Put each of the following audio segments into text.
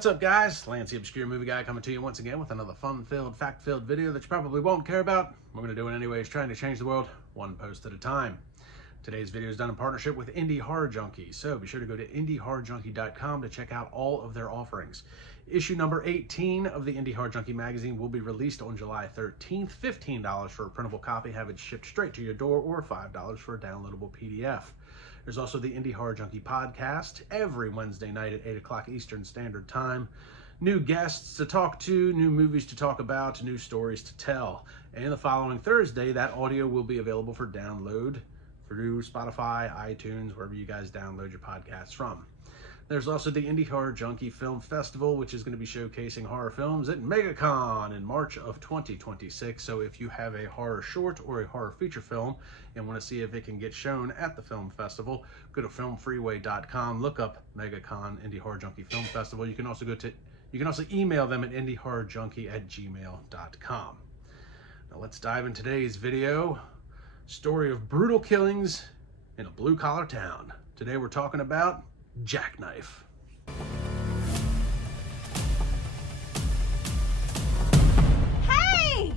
What's up, guys? Lance, the Obscure Movie Guy, coming to you once again with another fun-filled, fact-filled video that you probably won't care about. We're going to do it anyways, trying to change the world one post at a time. Today's video is done in partnership with Indie Horror Junkie, so be sure to go to indiehorrorjunkie.com to check out all of their offerings. Issue number 18 of the Indie Horror Junkie magazine will be released on July 13th. $15 for a printable copy, have it shipped straight to your door, or $5 for a downloadable PDF. There's also the Indie Horror Junkie podcast every Wednesday night at 8 o'clock Eastern Standard Time. New guests to talk to, new movies to talk about, new stories to tell. And the following Thursday, that audio will be available for download through Spotify, iTunes, wherever you guys download your podcasts from. There's also the Indie Horror Junkie Film Festival, which is going to be showcasing horror films at MegaCon in March of 2026. So if you have a horror short or a horror feature film and want to see if it can get shown at the film festival, go to filmfreeway.com, look up MegaCon Indie Horror Junkie Film Festival. You can also email them at indiehorrorjunkie@gmail.com. Now let's dive in today's video. Story of brutal killings in a blue-collar town. Today we're talking about Jaknife. Hey!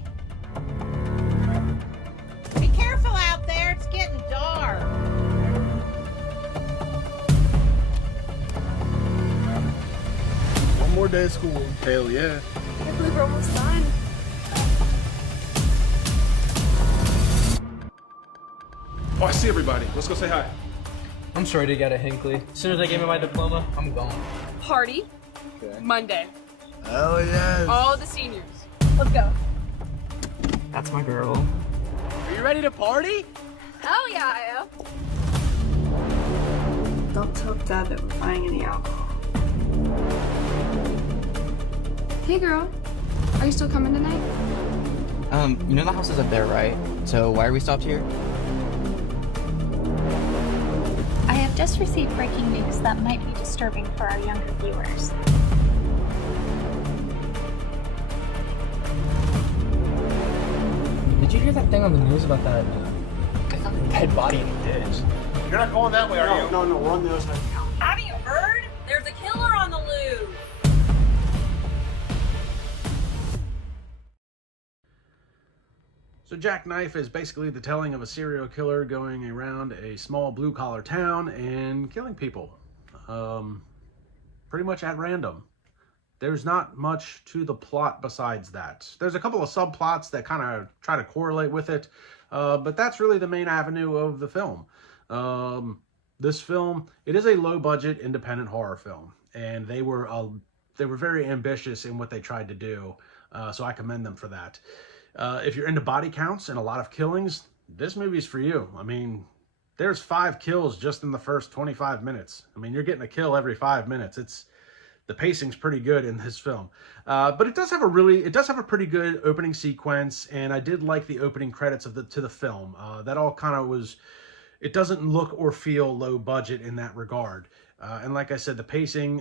Be careful out there, it's getting dark. One more day of school. Hell yeah. I believe we're almost done. Oh, I see everybody. Let's go say hi. I'm sorry to get a Hinckley. As soon as I gave me my diploma, I'm gone. Party. Okay. Monday. Hell yes. All the seniors. Let's go. That's my girl. Are you ready to party? Hell yeah, I am. Don't tell Dad that we're buying any alcohol. Hey girl, are you still coming tonight? You know the house is up there, right? So why are we stopped here? I have just received breaking news that might be disturbing for our younger viewers. Did you hear that thing on the news about that? I found a dead body in the ditch. You're not going that way, are you? No, we're on the other side of town. Haven't you heard? There's a killer on the loose. So Jaknife is basically the telling of a serial killer going around a small blue-collar town and killing people. Pretty much at random. There's not much to the plot besides that. There's a couple of subplots that kind of try to correlate with it, but that's really the main avenue of the film. This film, it is a low-budget independent horror film, and they were very ambitious in what they tried to do, so I commend them for that. If you're into body counts and a lot of killings, this movie's for you. I mean, there's 5 kills just in the first 25 minutes. I mean, you're getting a kill every 5 minutes. The pacing's pretty good in this film. But it does have a pretty good opening sequence, and I did like the opening credits to the film. That all kind of was, it doesn't look or feel low budget in that regard. And like I said, the pacing,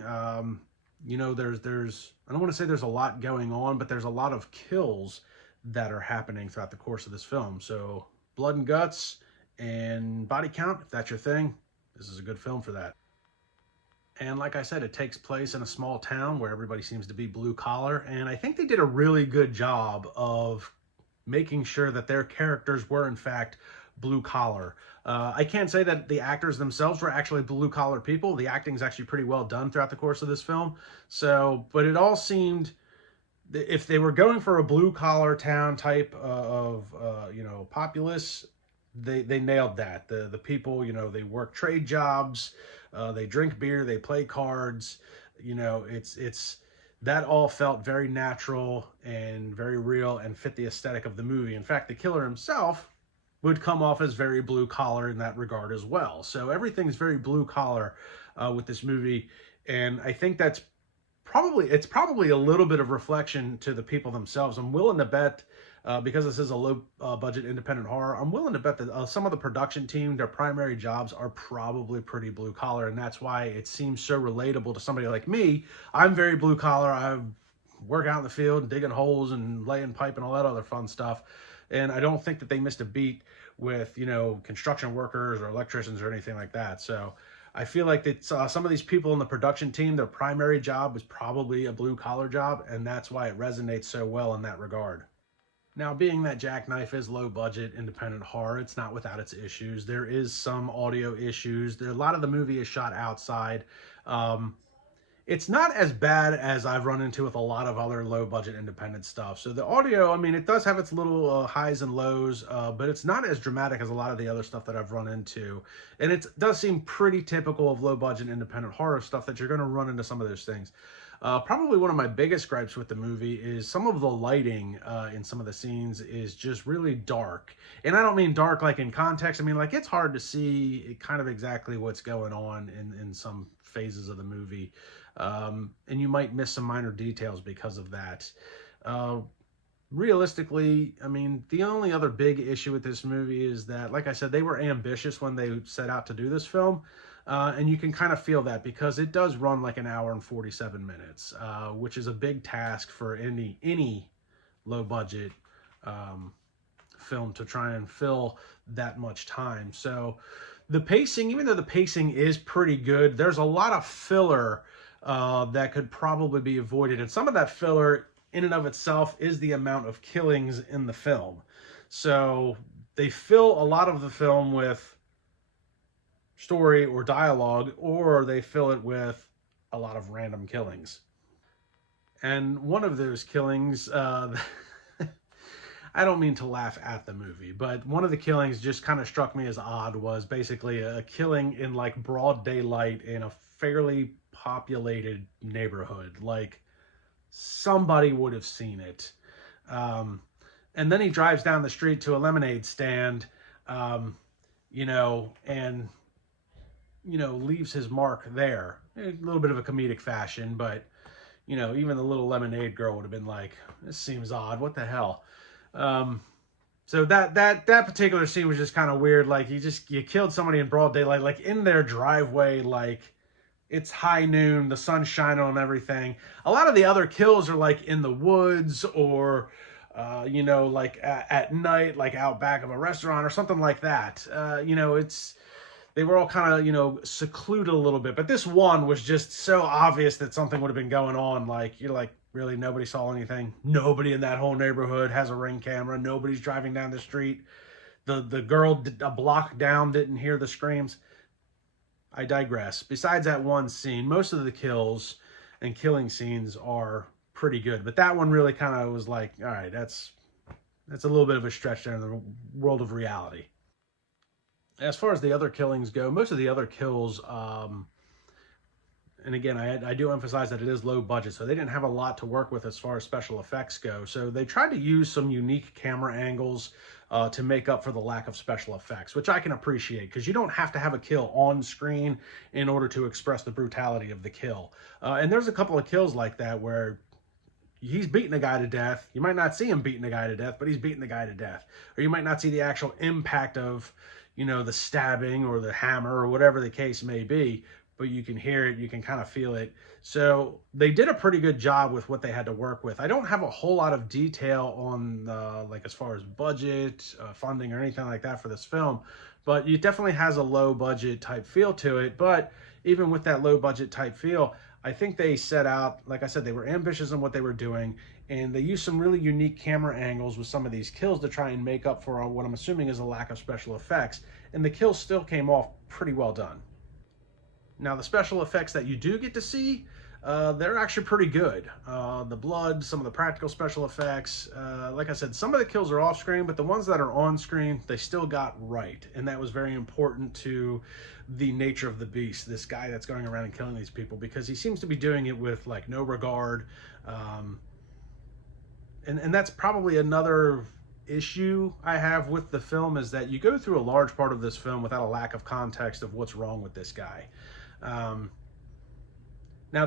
you know, there's I don't want to say there's a lot going on, but there's a lot of kills that are happening throughout the course of this film. So blood and guts and body count, if that's your thing, this is a good film for that. And like I said, it takes place in a small town where everybody seems to be blue collar, and I think they did a really good job of making sure that their characters were in fact blue collar. I can't say that the actors themselves were actually blue collar people. The acting's actually pretty well done throughout the course of this film. So, but it all seemed, if they were going for a blue-collar town type of you know, populace, they nailed that. The people, you know, they work trade jobs, they drink beer, they play cards. You know, it's that all felt very natural and very real and fit the aesthetic of the movie. In fact, the killer himself would come off as very blue-collar in that regard as well. So everything's very blue-collar with this movie, and I think that's it's probably a little bit of reflection to the people themselves. I'm willing to bet, because this is a low budget independent horror, I'm willing to bet that some of the production team, their primary jobs are probably pretty blue collar, and that's why it seems so relatable to somebody like me. I'm very blue collar. I work out in the field, digging holes and laying pipe and all that other fun stuff. And I don't think that they missed a beat with, you know, construction workers or electricians or anything like that. So I feel like that some of these people in the production team, their primary job was probably a blue-collar job, and that's why it resonates so well in that regard. Now, being that Jaknife is low-budget independent horror, it's not without its issues. There is some audio issues. A lot of the movie is shot outside. It's not as bad as I've run into with a lot of other low-budget independent stuff. So the audio, I mean, it does have its little highs and lows, but it's not as dramatic as a lot of the other stuff that I've run into. And it does seem pretty typical of low-budget independent horror stuff that you're going to run into some of those things. Probably one of my biggest gripes with the movie is some of the lighting in some of the scenes is just really dark. And I don't mean dark like in context. I mean, like, it's hard to see kind of exactly what's going on in some phases of the movie. And you might miss some minor details because of that. Realistically, I mean, the only other big issue with this movie is that, like I said, they were ambitious when they set out to do this film. And you can kind of feel that because it does run like an hour and 47 minutes, which is a big task for any low budget film to try and fill that much time. So the pacing, even though the pacing is pretty good, there's a lot of filler that could probably be avoided. And some of that filler in and of itself is the amount of killings in the film. So they fill a lot of the film with story or dialogue, or they fill it with a lot of random killings. And one of those killings, I don't mean to laugh at the movie, but one of the killings just kind of struck me as odd. Was basically a killing in like broad daylight in a fairly populated neighborhood. Like, somebody would have seen it. And then he drives down the street to a lemonade stand, you know, and leaves his mark there. A little bit of a comedic fashion, but, even the little lemonade girl would have been like, this seems odd. What the hell? So that particular scene was just kind of weird. Like, you killed somebody in broad daylight, like in their driveway, like it's high noon, the sun's shining on everything. A lot of the other kills are like in the woods or, like at night, like out back of a restaurant or something like that. They were all kind of, secluded a little bit. But this one was just so obvious that something would have been going on. Like, you're like, really, nobody saw anything? Nobody in that whole neighborhood has a Ring camera. Nobody's driving down the street. The girl a block down didn't hear the screams. I digress. Besides that one scene, most of the kills and killing scenes are pretty good. But that one really kind of was like, all right, that's a little bit of a stretch there in the world of reality. As far as the other killings go, most of the other kills, and again, I do emphasize that it is low budget, so they didn't have a lot to work with as far as special effects go. So they tried to use some unique camera angles to make up for the lack of special effects, which I can appreciate, because you don't have to have a kill on screen in order to express the brutality of the kill. And there's a couple of kills like that where he's beating a guy to death. You might not see him beating a guy to death, but he's beating the guy to death. Or you might not see the actual impact of, the stabbing or the hammer or whatever the case may be, but you can hear it, you can kind of feel it. So they did a pretty good job with what they had to work with. I don't have a whole lot of detail on like as far as budget, funding or anything like that for this film, but it definitely has a low budget type feel to it. But even with that low budget type feel, I think they set out, like I said, they were ambitious in what they were doing, and they used some really unique camera angles with some of these kills to try and make up for what I'm assuming is a lack of special effects, and the kills still came off pretty well done. Now, the special effects that you do get to see, they're actually pretty good. The blood, some of the practical special effects, like I said, some of the kills are off screen, but the ones that are on screen, they still got right. And that was very important to the nature of the beast, this guy that's going around and killing these people, because he seems to be doing it with like no regard. And that's probably another issue I have with the film, is that you go through a large part of this film without a lack of context of what's wrong with this guy. Now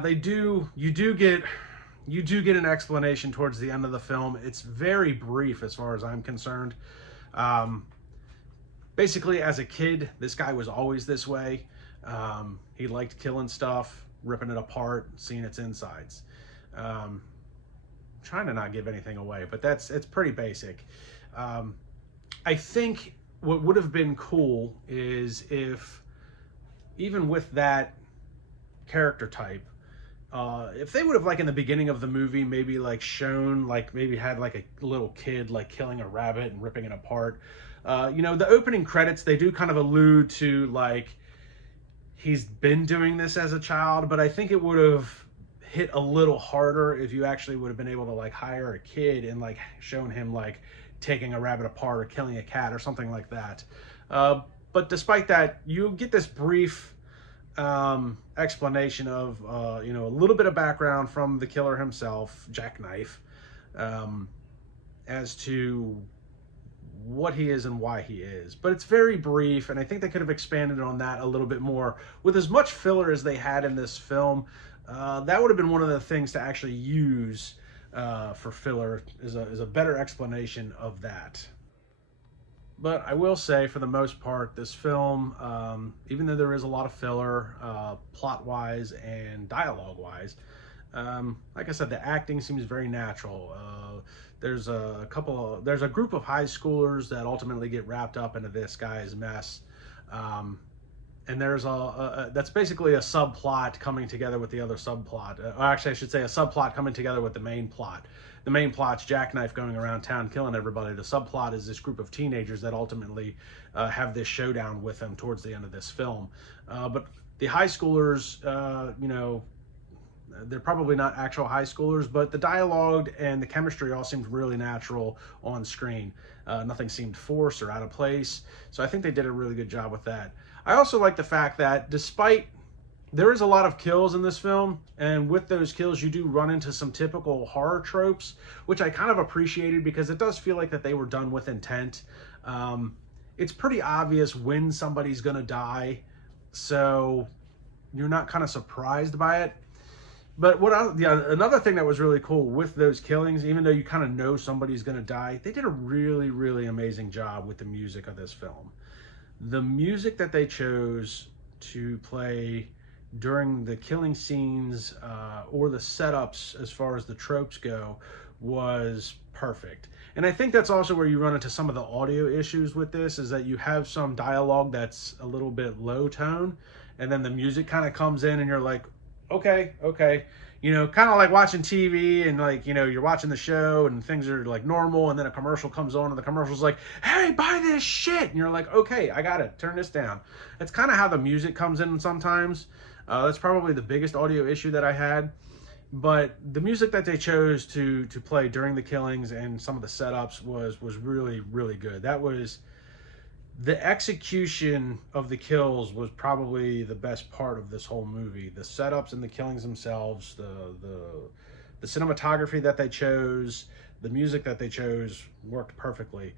you do get an explanation towards the end of the film. It's very brief as far as I'm concerned. Basically, as a kid, this guy was always this way. He liked killing stuff, ripping it apart, seeing its insides. Trying to not give anything away, but it's pretty basic. I think what would have been cool is if even with that character type, if they would have, like, in the beginning of the movie, maybe like shown, like maybe had like a little kid like killing a rabbit and ripping it apart. You know, the opening credits, they do kind of allude to like he's been doing this as a child, but I think it would have hit a little harder if you actually would have been able to like hire a kid and like shown him like taking a rabbit apart or killing a cat or something like that. But despite that, you get this brief explanation of you know, a little bit of background from the killer himself, Jaknife, as to what he is and why he is. But it's very brief, and I think they could have expanded on that a little bit more. With as much filler as they had in this film, that would have been one of the things to actually use for filler, is a better explanation of that. But I will say, for the most part, this film, even though there is a lot of filler, plot-wise and dialogue-wise, like I said, the acting seems very natural. There's a group of high schoolers that ultimately get wrapped up into this guy's mess. And there's that's basically a subplot coming together with the other subplot. Or actually, I should say a subplot coming together with the main plot. The main plot's Jaknife going around town killing everybody. The subplot is this group of teenagers that ultimately have this showdown with them towards the end of this film. But the high schoolers, you know, they're probably not actual high schoolers, but the dialogue and the chemistry all seemed really natural on screen. Nothing seemed forced or out of place. So I think they did a really good job with that. I also like the fact that despite there is a lot of kills in this film, and with those kills you do run into some typical horror tropes, which I kind of appreciated because it does feel like that they were done with intent. It's pretty obvious when somebody's gonna die, so you're not kind of surprised by it. But another thing that was really cool with those killings, even though you kind of know somebody's gonna die, they did a really, really amazing job with the music of this film. The music that they chose to play during the killing scenes or the setups as far as the tropes go was perfect. And I think that's also where you run into some of the audio issues with this, is that you have some dialogue that's a little bit low tone, and then the music kind of comes in and you're like, okay. You know, kind of like watching TV and, like, you know, you're watching the show and things are like normal, and then a commercial comes on and the commercial's like, hey, buy this shit. And you're like, okay, I got it. Turn this down. That's kind of how the music comes in sometimes. That's probably the biggest audio issue that I had. But the music that they chose to play during the killings and some of the setups was really, really good. That was... The execution of the kills was probably the best part of this whole movie. The setups and the killings themselves, the cinematography that they chose, the music that they chose worked perfectly.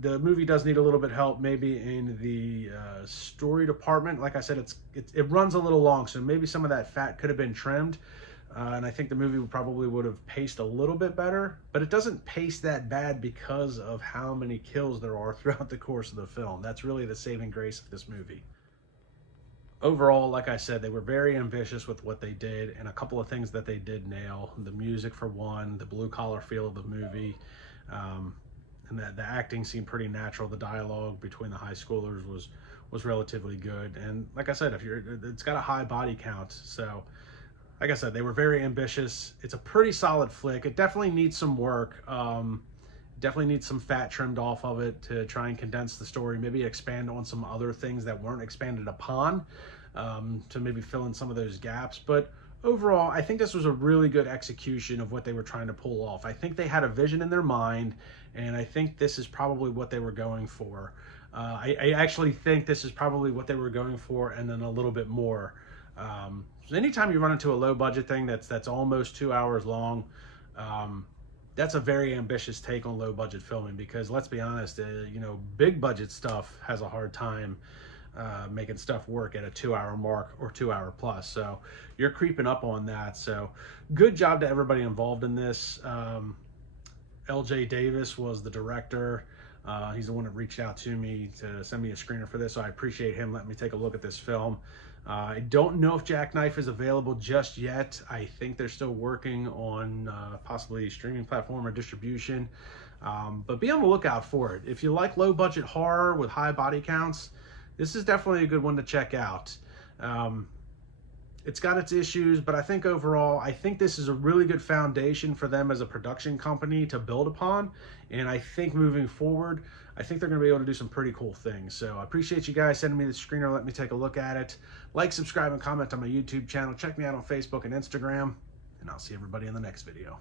The movie does need a little bit of help maybe in the story department. Like I said, it runs a little long, so maybe some of that fat could have been trimmed. And I think the movie would have paced a little bit better, but it doesn't pace that bad because of how many kills there are throughout the course of the film. That's really the saving grace of this movie. Overall, like I said, they were very ambitious with what they did, and a couple of things that they did nail. The music, for one, the blue-collar feel of the movie, and that the acting seemed pretty natural. The dialogue between the high schoolers was relatively good. And like I said, it's got a high body count, so... Like I said, they were very ambitious. It's a pretty solid flick. It definitely needs some work. Definitely needs some fat trimmed off of it to try and condense the story. Maybe expand on some other things that weren't expanded upon to maybe fill in some of those gaps. But overall, I think this was a really good execution of what they were trying to pull off. I think they had a vision in their mind, and I think this is probably what they were going for. I actually think this is probably what they were going for, and then a little bit more. So anytime you run into a low budget thing that's almost 2 hours long, that's a very ambitious take on low budget filming, because let's be honest, you know, big budget stuff has a hard time making stuff work at a 2 hour mark or 2 hour plus. So you're creeping up on that. So good job to everybody involved in this. LJ Davis was the director. He's the one that reached out to me to send me a screener for this, so I appreciate him letting me take a look at this film. I don't know if Jaknife is available just yet. I think they're still working on possibly streaming platform or distribution, but be on the lookout for it. If you like low budget horror with high body counts, this is definitely a good one to check out. It's got its issues, but I think overall, I think this is a really good foundation for them as a production company to build upon. And I think moving forward, I think they're going to be able to do some pretty cool things. So I appreciate you guys sending me the screener, let me take a look at it. Like, subscribe, and comment on my YouTube channel. Check me out on Facebook and Instagram, and I'll see everybody in the next video.